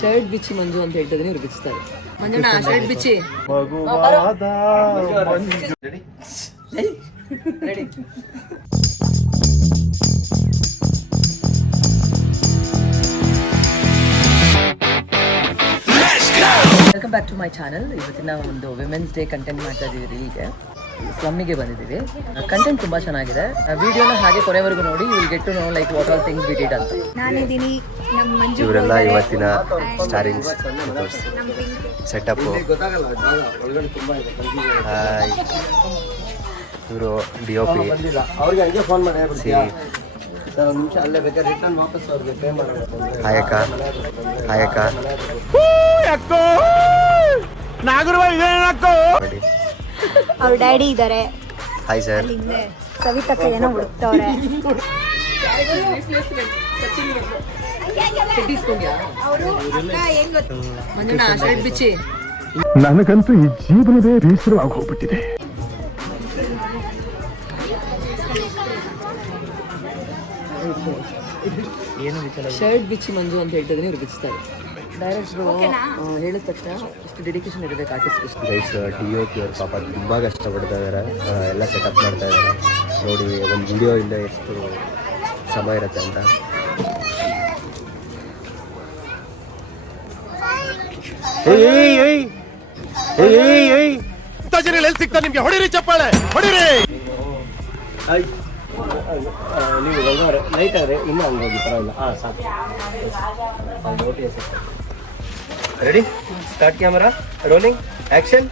Shirt ಬಿಚ್ಚಿ ಮಂಜು ಅಂತ ಹೇಳ್ತಿದ್ರೆ ಇವ್ರು ಬಿಚ್ತಾರೆ. ಮಂಜುಣ್ಣ ಶರ್ಟ್ ಬಿಚ್ಚಿ. Ready. Welcome back to my channel. ಇವತ್ತಿನ ಒಂದು ವಿಮೆನ್ಸ್ ಡೇ ಕಂಟೆಂಟ್ ಮಾಡ್ತಾ ಇದ್ದೀವಿ. ರೀಲ್ಗೆ ಸ್ಲಮ್ಮಿಗೆ ಬಂದಿದ್ದೀವಿ. ಕಂಟೆಂಟ್ ತುಂಬಾ ಚೆನ್ನಾಗಿದೆ. ವಿಡಿಯೋನ ಹಾಗೆ ಕೊನೆವರೆಗೂ ನೋಡಿ. Will get to know like what all things we did ಅಂತ. ನಾನಿದ್ದೀನಿ, ನಮ್ಮ ಮಂಜು ಇವರೆಲ್ಲ ಇವತ್ತಿನ ಸ್ಟಾರಿಂಗ್ ಸೆಟಪ್. ಇವರು DOP. ಅವ್ರಿಗೆ ಹಂಗೆ ಫೋನ್ ಮಾಡಿ ಸರ್ ಒಂದು ನಿಮಿಷ ಅಲ್ಲೇ ಬೇಕಾದ್ರೆ ರಿಟರ್ನ್ ವಾಪಸ್ ಅವ್ರಿಗೆ ಪೇ ಮಾಡಬೇಕು. ಹಾಯಕ್ಕ ಅವ್ರ ಡ್ಯಾಡಿ ಇದ್ದಾರೆ. Hi sir. ಹಿಂದೆ ಸವಿತಕ್ಕ ಏನೋ ಹುಡುಕ್ತವ್ರೆ. ಮಂಜುಣ್ಣ ಶರ್ಟ್ ಬಿಚ್ಚಿ. ನನಗಂತೂ ಈ ಜೀವನವೇ ಬೇಸರವಾಗಿ ಹೋಗ್ಬಿಟ್ಟಿದೆ. ಶರ್ಟ್ ಬಿಚ್ಚಿ ಮಂಜು ಅಂತ ಹೇಳ್ತಿದ್ರೆ ಇವ್ರು ಬಿಚ್ತಾರೆ. ಡೈರೆಕ್ಟ್ರು ಹೇಳಿದ ತಕ್ಷಣ ಇಷ್ಟು ಡೆಡಿಕೇಶನ್ ಇರಬೇಕು ಆರ್ಟಿಸ್ಟ್ಗೆ. ಗೈಸ್ DOP ಅವ್ರು ಪಾಪ ತುಂಬ ಕಷ್ಟಪಡ್ತಾ ಇದ್ದಾರೆ. ಎಲ್ಲ ಸೆಟಪ್ ಮಾಡ್ತಾ ಇದ್ದಾರೆ. ನೋಡಿ ಒಂದು ವಿಡಿಯೋ ಇಂದ ಎಷ್ಟು ಶ್ರಮ ಇರುತ್ತೆ ಅಂತ. ಸಿಗ್ತಾ ನಿಮ್ಗೆ ಹೊಡಿರಿ ಚಪ್ಪಾಳೆ ಹೊಡಿರಿ. ನೀವು ಲೈಟ್ ಆದರೆ ಇನ್ನೂ ಹಂಗೆ ಹೋಗಿ ಪರವಾಗಿಲ್ಲ. ಸಾಕು. Ready, start, camera rolling, action.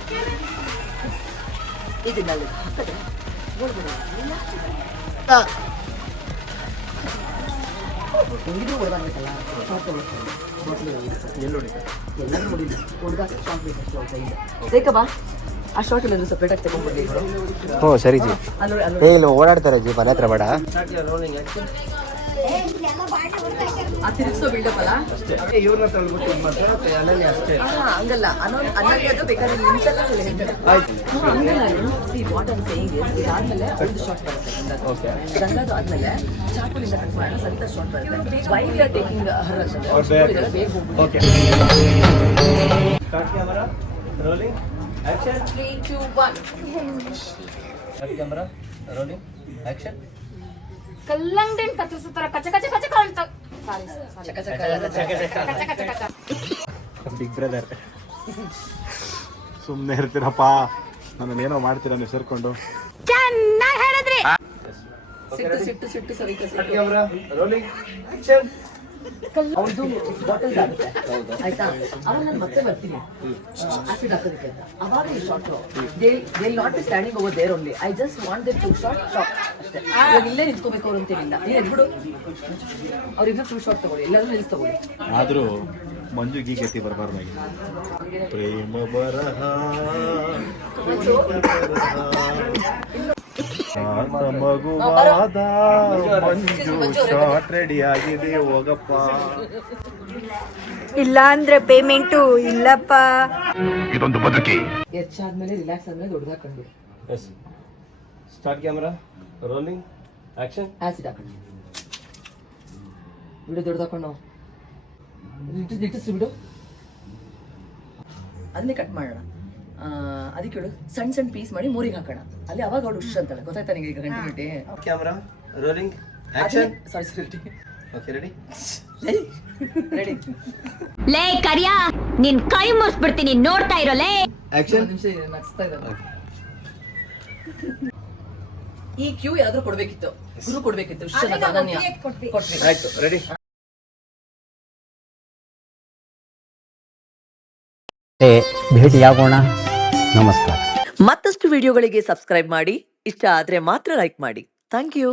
ಆ ಶಾರ್ಟ್ ಎಲ್ಲ ಸಪ್ರೇಟ್ ಆಗಿ ತಗೊಂಡ್ಬಿಡ್ಲಿ. ಹ್ಞೂ ಸರಿ ಜಿ. ಇಲ್ಲ ಓಡಾಡ್ತಾರೆ ಜಿ, ಮನೆ ಹತ್ರ ಬೇಡ. ಆ ತಿರುಗಿಸೋ ಬಿಲ್ಡಪ್ ಅಲ್ಲ, ಇವ್ರನ್ನ ತಳ್ಬಿಟ್ಟು ಅನನ್ಯ ಅಷ್ಟೇ. ಹಂಗಲ್ಲ ಅನ್ನೋದು ಬೇಕಾದ್ರೆ ನಿಮಿಷಲ್ಲ ಹೇಳ್ತಾರೆ. ಇದಾದ್ಮೇಲೆ ಅವ್ರದ್ದು ಶಾರ್ಟ್ ಬರುತ್ತೆ. ಗಂಗದು ಆದ್ಮೇಲೆ ಚಾಕುಲಿಂದ ಕಟ್ ಮಾಡೋಣ, ಸವಿತ ಶಾರ್ಟ್ ಬರುತ್ತೆ. ವೈಲ್ ಟೇಕಿಂಗ್ ಹರ್ ಅಂತಂದ್ರೆ ಬೇಗ ಹೋಗ್ಬಿಟ್ಟು. Start camera rolling action. 3, 2, 1. Start camera rolling action. ಕಲ್ಲಂಗಡಿ ಕಚ್ಚುತ್ತರ ಕಚ ಕಚ ಕಚ ಅಂತ. ಬಿಗ್ ಬ್ರದರ್ ಸುಮ್ಮನೆ ಇರ್ತೀರಪ್ಪ, ನನ್ನೇನೋ ಮಾಡ್ತೀರ ನೀವು ಸೇರ್ಕೊಂಡು. ಚೆನ್ನಾಗಿ ಹೇಳಿದ್ರಿ. ಸಿಟ್ಟು Savita. Start camera rolling action. ಅವ್ರದ್ದು ಬಾಟಲ್ ಆಗುತ್ತೆ ಆಯ್ತಾ. ಅವಾಗ ನಾನು ಮತ್ತೆ ಬರ್ತೀನಿ ಆಸಿಡ್ ಹಾಕೋದಕ್ಕೆ ಅಂತ. ಅವಾಗ ಈ short they not be standing over there only. I just want they to short ಅಷ್ಟೇ. ಇವಾಗ ಇಲ್ಲೇ ನಿಂತ್ಕೋಬೇಕು ಅವ್ರು ಅಂತೇನಿಲ್ಲ. ನೀನು ಎದ್ಬಿಡು, ಅವ್ರಿಬ್ರು ಟೂ ಶಾರ್ಟ್ ತಗೊಳ್ಳಿ, ಎಲ್ಲರೂ ನಿಲ್ಸ್ ತಗೊಳ್ಳಿ. ಆದ್ರೂ ಮಂಜು ಗೀಗತಿ ಬರಬಾರ್ದಾಗಿ. ಪ್ರೇಮ ಬರಹ ಮಗುವಾದ ಮಂಜು ಶಾರ್ಟ್ ರೆಡಿ ಆಗಿದೆ, ಹೋಗಪ್ಪ. ಇಲ್ಲ ಅಂದ್ರೆ ಪೇಮೆಂಟು ಇಲ್ಲಪ್ಪ. ಇದೊಂದು ಬದುಕಿ. ಹೆಚ್ಚಾದ್ಮೇಲೆ ರಿಲ್ಯಾಕ್ಸ್ ಆದ್ಮೇಲೆ ದೊಡ್ಡದಾಗ ಕಂಡು. Yes start camera rolling action. Acid ಹಾಕೊಂಡು ಬಿಡು, ದೊಡ್ಡದಾಕೊಂಡು ದಿಟ್ಟಿಸ್ಬಿಡು. ಅದನ್ನೇ ಕಟ್ ಮಾಡೋಣ. ಅದಕ್ಕೆ ಹೇಳು ಸಣ್ಣ ಸಣ್ಣ ಪೀಸ್ ಮಾಡಿ ಮೂರಿಗೆ ಹಾಕೋಣ. ಅಲ್ಲಿ ಅವಾಗ ಅವಳು ಉಶ್ ಅಂತಾಳೆ. ಗೊತ್ತಾಯ್ತಾ ನಿಮಗೆ ಈಗ continuity? Camera rolling action. Sorry. Okay ready ready. ಲೇ ಕರಿಯಾ, ನಿನ್ ಕೈ ಮುರ್ಸ್ಬಿಡ್ತೀನಿ, ನೋಡ್ತಾ ಇರೋಲೇ. ಆಕ್ಷನ್. ನಿಮಿಷ ನಗ್ಸ್ತಾ ಇದ್ದಾರೆ. ಈ ಕ್ಯೂ ಯಾವ್ದು ಕೊಡ್ಬೇಕಿತ್ತು, ಗುರು ಕೊಡ್ಬೇಕಿತ್ತು. ಆಯ್ತು ರೆಡಿ. ಭೇಟಿಯಾಗೋಣ. ನಮಸ್ಕಾರ. ಮತ್ತಷ್ಟು ವಿಡಿಯೋಗಳಿಗೆ ಸಬ್ಸ್ಕ್ರೈಬ್ ಮಾಡಿ. ಇಷ್ಟ ಆದ್ರೆ ಮಾತ್ರ ಲೈಕ್ ಮಾಡಿ. Thank you.